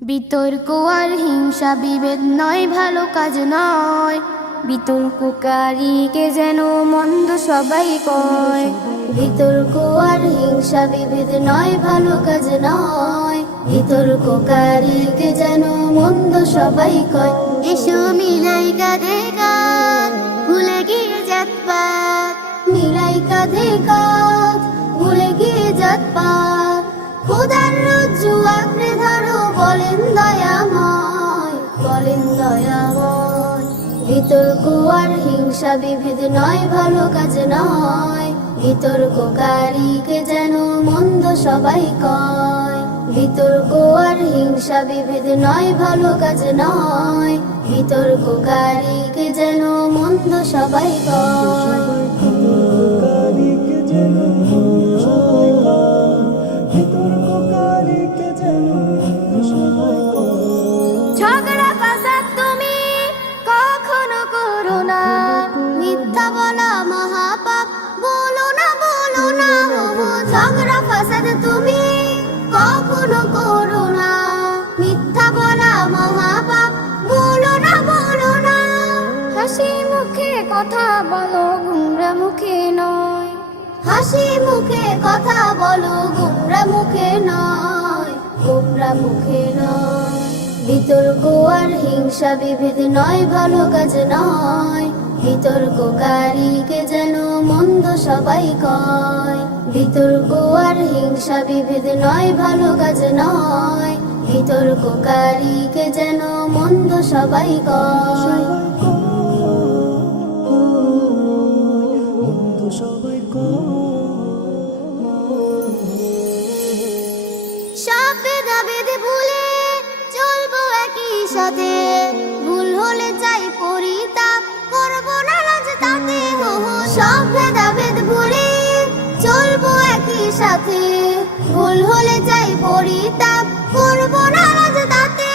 বিতর্ক আর হিংসা বিভেদ নয়, ভালো কাজ নয়। বিতর্ককারীকে যেন মন্দ সবাই কয়। বিতর্ক আর হিংসা বিভেদ নয়, ভালো কাজ নয়। বিতর্ককারীকে যেন মন্দ সবাই কয়। এসো মিলাই কাঁধে কাঁধ, ভুলে গিয়ে জাতপাত। মিলাই কাঁধে কাঁধ, ভুলে গিয়ে জাতপাত। খোদার রজ্জু আঁকড়ে ধরো, বলেন দয়াময়, বলেন দয়াময়। বিতর্ক আর হিংসা বিভেদ নয়, ভালো কাজ নয়। বিতর্ককারীকে যেন মন্দ সবাই কয়। বিতর্ক আর হিংসা বিভেদ নয়, ভালো কাজ নয়। বিতর্ককারীকে যেন মন্দ সবাই কয়। ঝগড়া ফাসাদ তুমি কখনো করো না, মিথ্যা বলা মহাপাপ, বলো না বলো না। ঝগড়া ফাসাদ তুমি কখনো করো না, মিথ্যা বলা মহাপাপ, বলো না বলো না। হাসি মুখে কথা বলো, গুমরা মুখে নয়। হাসি মুখে কথা বলো, গুমরা মুখে নয়, গুমরা মুখে নয়। বিতর্ক আর হিংসা বিভেদ নয়, ভালো কাজ নয়। বিতর্ককারীকে যেন মন্দ সবাই কয়। বিতর্ক আর হিংসা বিভেদ নয়, ভালো কাজ নয়। বিতর্ককারীকে যেন মন্দ সবাই কয়। সব ভেদাভেদ ভুলে চলবো একই সাথে, ভুল হলে চাই পরিতাপ, করবো না লাজ তাতে। সব ভেদাভেদ ভুলে চলবো একই সাথে, ভুল হলে চাই পরিতাপ, করবো না লাজ তাতে।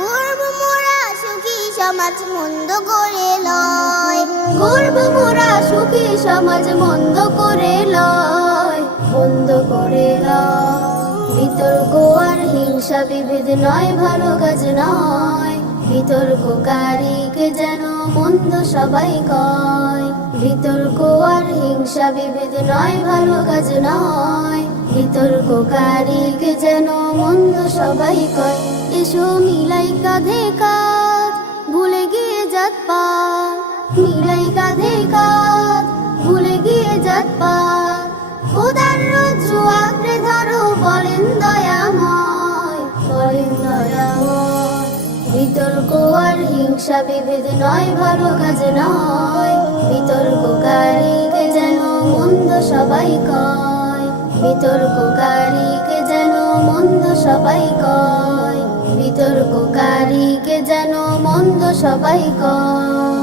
গর্ব মোরা সুখী সমাজ মন্দ করে লয়। গর্ব মোরা সুখী সমাজ মন্দ করে লয়, মন্দ করে লয়। বিতর্ক আর হিংসা বিভেদ নয়, ভালো কাজ নয়। বিতর্ককারীকে যেন মন্দ সবাই কয়। বিতর্ক আর হিংসা বিভেদ নয়, ভালো কাজ নয়। বিতর্ককারীকে যেন মন্দ সবাই কয়। এসো মিলাই কাঁধে কাঁধ, ভুলে গিয়ে জাতপাত। মিলাই কাঁধে কাঁধ, ভুলে গিয়ে জাতপাত। খোদার রজ্জু আঁকড়ে ধরো, বলেন দয়াময়, বলেন দয়াময়। বিতর্ক আর হিংসা বিভেদ নয়, ভালো কাজ নয়। বিতর্ককারীকে যেন মন্দ সবাই কয়। বিতর্ককারীকে যেন মন্দ সবাই কয়। বিতর্ককারীকে যেন মন্দ সবাই কয়।